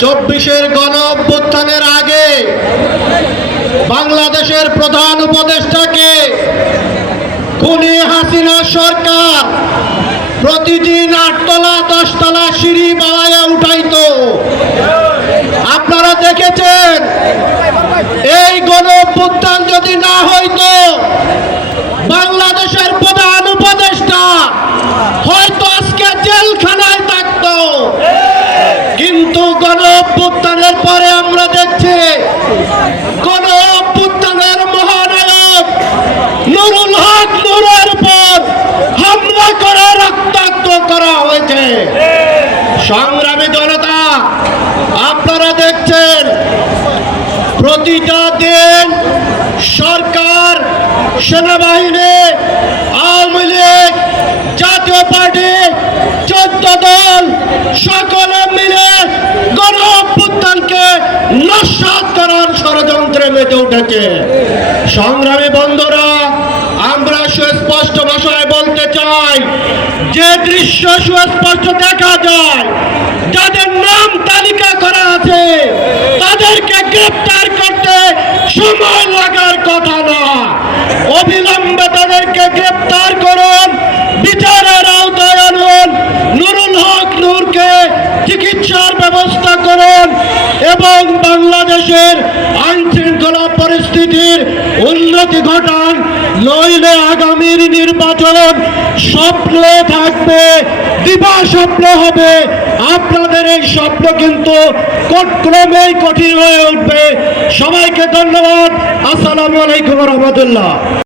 চব্বিশের গণ অভ্যুত্থানের আগে বাংলাদেশের প্রধান উপদেষ্টাকে খুনি হাসিনা সরকার প্রতিদিন আটতলা, দশতলা সিঁড়ি বাড়াইয়া উঠাইত। আপনারা দেখেছেন, এই গণ অভ্যুত্থান যদি না হইতো বাংলাদেশের প্রধান উপদেষ্টা হয়তো আজকে জেলখানায় থাকতো কিন্তু গণ অভ্যুত্থানের পরে আমরা দেখছি গণ অভ্যুত্থানের মহানায়ক নুরুল হক নুরের উপর হামলা করে রক্তাক্ত করা হয়েছে। সংগ্রামী জনতা, আপনারা দেখছেন, প্রতিটা দিন সরকার, সেনাবাহিনী, আওয়ামী লীগ, জাতীয় পার্টি, চোদ্দ দল, সকলে মেতে উঠেছে। সংগ্রামী বন্ধুরা, আমরা সুস্পষ্ট ভাষায় বলতে চাই, যে দৃশ্য সুস্পষ্ট দেখা যায়, যাদের নাম তালিকা করা আছে, তাদেরকে গ্রেপ্তার করতে সময় লাগার কথা না। অবিলম্বে তাদেরকে গ্রেপ্তার করুন বিচারের এবং বাংলাদেশের আইন শৃঙ্খলা পরিস্থিতির উন্নতি ঘটান, নইলে আগামীর নির্বাচন স্বপ্ন থাকবে, দিবা স্বপ্ন হবে। আপনাদের এই স্বপ্ন কিন্তু ক্রমেই কঠিন হয়ে উঠবে। সবাইকে ধন্যবাদ। আসসালামু আলাইকুম রহমতুল্লাহ।